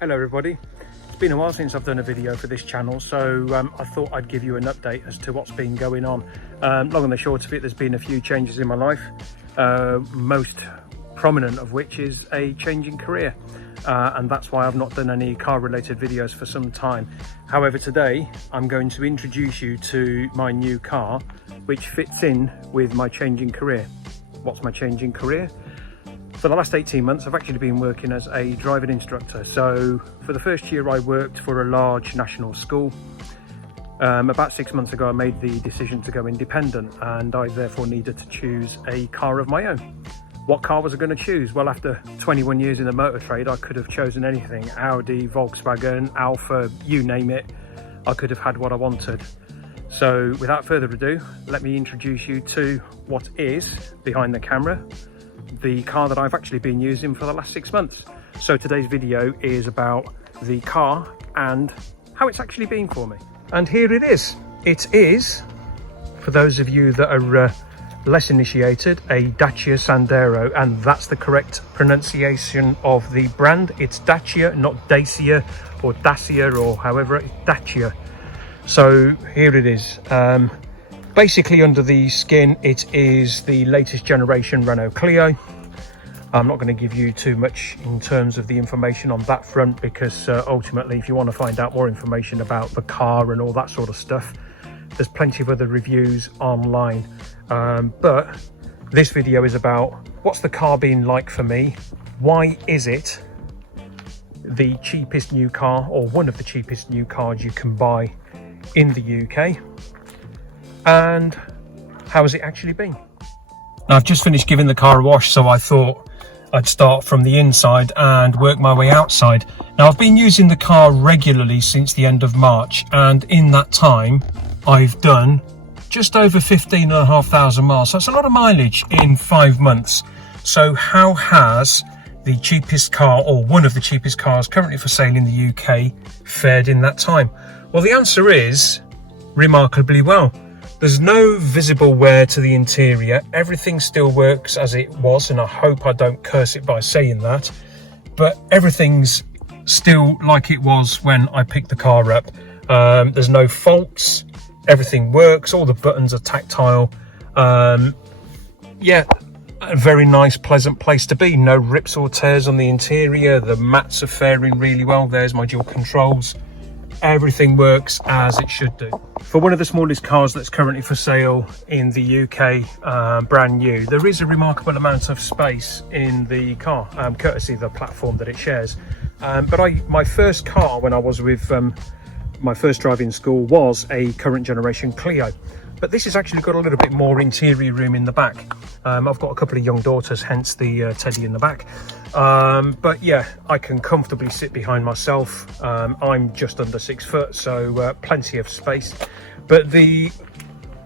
Hello everybody, it's been a while since I've done a video for this channel, so I thought I'd give you an update as to what's been going on. Long and the short of it, there's been a few changes in my life, most prominent of which is a change in career, and that's why I've not done any car related videos for some time. However, today I'm going to introduce you to my new car which fits in with my change in career. What's my change in career? For the last 18 months, I've actually been working as a driving instructor. So for the first year, I worked for a large national school. About 6 months ago, I made the decision to go independent, and I therefore needed to choose a car of my own. What car was I going to choose? Well, after 21 years in the motor trade, I could have chosen anything. Audi, Volkswagen, Alfa, you name it. I could have had what I wanted. So without further ado, let me introduce you to what is behind the camera, the car that I've actually been using for the last 6 months. So today's video is about the car and how it's actually been for me. And here it is. It is, for those of you that are less initiated, a Dacia Sandero, and that's the correct pronunciation of the brand. It's Dacia, not Dacia or Dacia or however, it's Dacia. So here it is. Basically under the skin, it is the latest generation Renault Clio. I'm not going to give you too much in terms of the information on that front, because ultimately, if you want to find out more information about the car and all that sort of stuff, there's plenty of other reviews online. But this video is about what's the car been like for me, why is it the cheapest new car, or one of the cheapest new cars you can buy in the UK, and how has it actually been. Now, I've just finished giving the car a wash, so I thought I'd start from the inside and work my way outside. Now, I've been using the car regularly since the end of March, and in that time I've done just over 15,500 miles. So that's a lot of mileage in 5 months. So how has the cheapest car, or one of the cheapest cars currently for sale in the UK, fared in that time? Well, the answer is remarkably well. There's no visible wear to the interior. Everything still works as it was, and I hope I don't curse it by saying that, but everything's still like it was when I picked the car up. There's no faults. Everything works. All the buttons are tactile. Yeah, a very nice, pleasant place to be. No rips or tears on the interior. The mats are faring really well. There's my dual controls. Everything works as it should do. For one of the smallest cars that's currently for sale in the UK, brand new, there is a remarkable amount of space in the car, courtesy of the platform that it shares. But my first car when I was with my first driving school was a current generation Clio. But this has actually got a little bit more interior room in the back. I've got a couple of young daughters, hence the teddy in the back. But yeah, I can comfortably sit behind myself. I'm just under 6 foot, so plenty of space. But the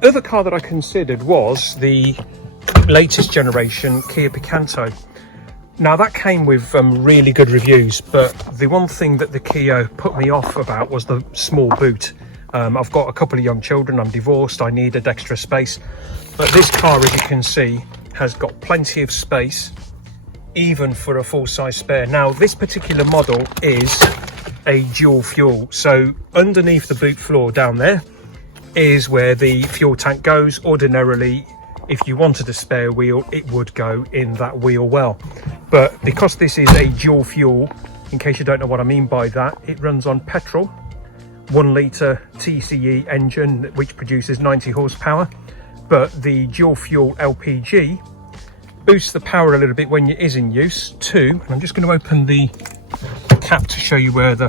other car that I considered was the latest generation Kia Picanto. Now, that came with really good reviews, but the one thing that the Kia put me off about was the small boot. I've got a couple of young children, I'm divorced, I needed extra space. But this car, as you can see, has got plenty of space, even for a full-size spare. Now, this particular model is a dual fuel. So underneath the boot floor down there is where the fuel tank goes. Ordinarily, if you wanted a spare wheel, it would go in that wheel well. But because this is a dual fuel, in case you don't know what I mean by that, it runs on petrol, 1 litre TCE engine, which produces 90 horsepower. But the dual fuel LPG boosts the power a little bit when it is in use too. And I'm just going to open the cap to show you where the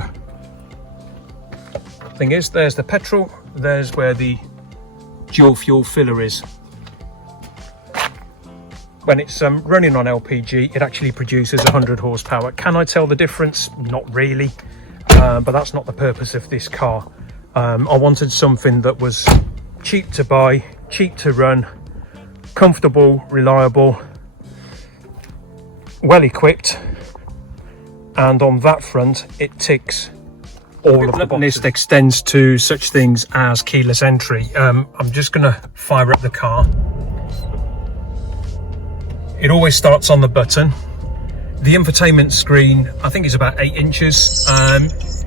thing is. There's the petrol, there's where the dual fuel filler is. When it's running on LPG, it actually produces 100 horsepower. Can I tell the difference? Not really, but that's not the purpose of this car. I wanted something that was cheap to buy, cheap to run, comfortable, reliable, well equipped, and on that front it ticks all of the boxes. List extends to such things as keyless entry. I'm just going to fire up the car. It always starts on the button. The infotainment screen, I think, is about 8 inches.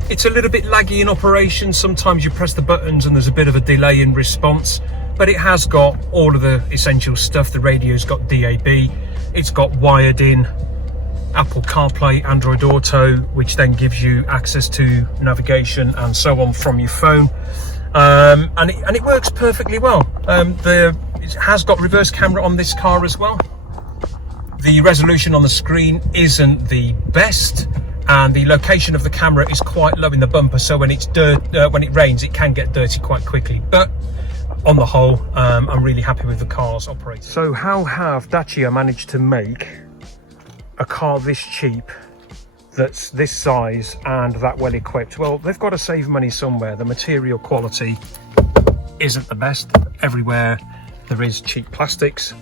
It's a little bit laggy in operation. Sometimes you press the buttons and there's a bit of a delay in response, but it has got all of the essential stuff. The radio's got DAB, it's got wired in Apple CarPlay, Android Auto, which then gives you access to navigation and so on from your phone. And it works perfectly well. It has got reverse camera on this car as well. The resolution on the screen isn't the best, and the location of the camera is quite low in the bumper, so when when it rains it can get dirty quite quickly. But on the whole, I'm really happy with the car's operating. So how have Dacia managed to make a car this cheap, that's this size and that well equipped? Well, they've got to save money somewhere. The material quality isn't the best. Everywhere there is cheap plastics,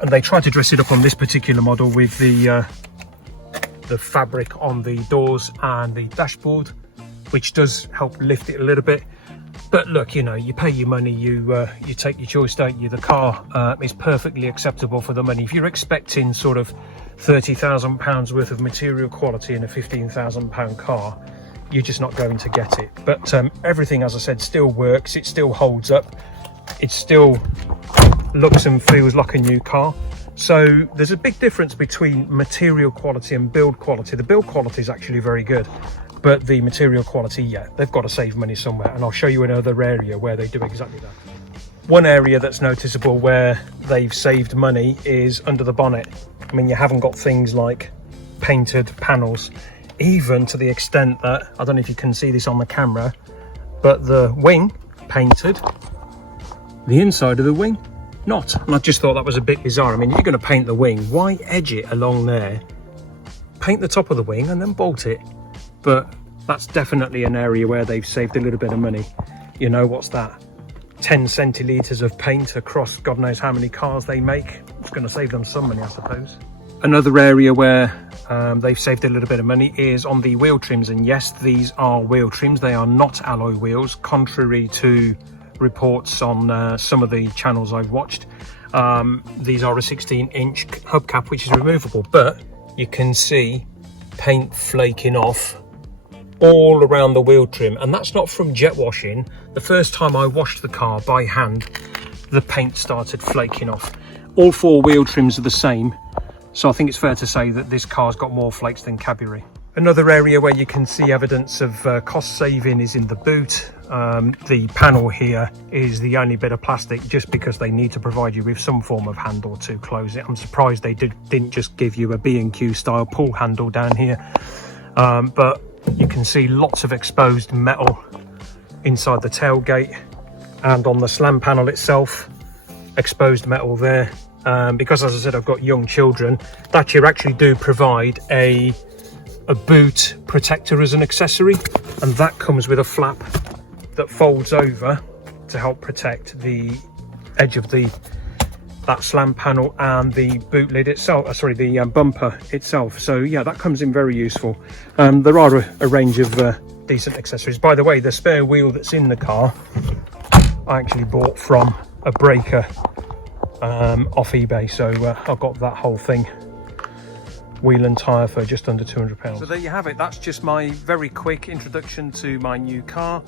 and they try to dress it up on this particular model with the fabric on the doors and the dashboard, which does help lift it a little bit. But look, you know, you pay your money, you take your choice, don't you? The car is perfectly acceptable for the money. If you're expecting sort of £30,000 worth of material quality in a £15,000 car, you're just not going to get it. But everything, as I said, still works. It still holds up. It still looks and feels like a new car. So there's a big difference between material quality and build quality. The build quality is actually very good, but the material quality, yeah, they've got to save money somewhere, and I'll show you another area where they do exactly that. One area that's noticeable where they've saved money is under the bonnet. I mean, you haven't got things like painted panels, even to the extent that, I don't know if you can see this on the camera, but the wing painted, the inside of the wing not. And I just thought that was a bit bizarre. I mean, if you're going to paint the wing, why edge it along there? Paint the top of the wing and then bolt it. But that's definitely an area where they've saved a little bit of money. You know, what's that? 10 centilitres of paint across God knows how many cars they make. It's going to save them some money, I suppose. Another area where they've saved a little bit of money is on the wheel trims. And yes, these are wheel trims. They are not alloy wheels, contrary to reports on some of the channels I've watched. These are a 16-inch hubcap, which is removable, but you can see paint flaking off all around the wheel trim, and that's not from jet washing. The first time I washed the car by hand, the paint started flaking off. All 4 wheel trims are the same, so I think it's fair to say that this car's got more flakes than Cadbury. Another area where you can see evidence of cost saving is in the boot. The panel here is the only bit of plastic, just because they need to provide you with some form of handle to close it. I'm surprised they didn't just give you a B&Q style pull handle down here. But you can see lots of exposed metal inside the tailgate, and on the slam panel itself, exposed metal there. Because, as I said, I've got young children, Dacia actually do provide a boot protector as an accessory, and that comes with a flap that folds over to help protect the edge of that slam panel and the boot lid itself, the bumper itself. So yeah, that comes in very useful. There are a range of decent accessories. By the way, the spare wheel that's in the car I actually bought from a breaker off eBay, so I got that whole thing, wheel and tyre, for just under £200. So there you have it. That's just my very quick introduction to my new car,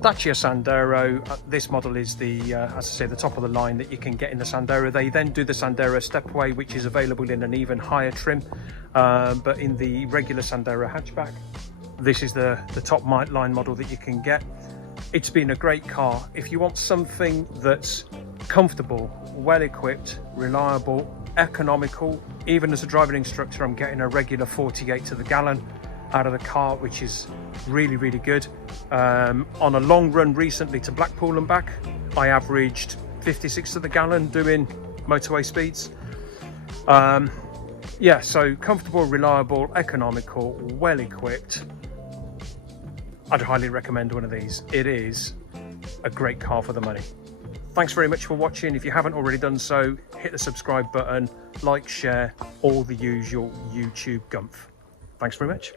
Dacia Sandero. This model is the, as I say, the top of the line that you can get in the Sandero. They then do the Sandero Stepway, which is available in an even higher trim, but in the regular Sandero hatchback, this is the top line model that you can get. It's been a great car. If you want something that's comfortable, well equipped, reliable, economical, even as a driving instructor, I'm getting a regular 48 to the gallon out of the car, which is really, really good. On a long run recently to Blackpool and back, I averaged 56 to the gallon doing motorway speeds. Yeah, so comfortable, reliable, economical, well equipped. I'd highly recommend one of these. It is a great car for the money. Thanks very much for watching. If you haven't already done so, hit the subscribe button, like, share, all the usual YouTube gumph. Thanks very much.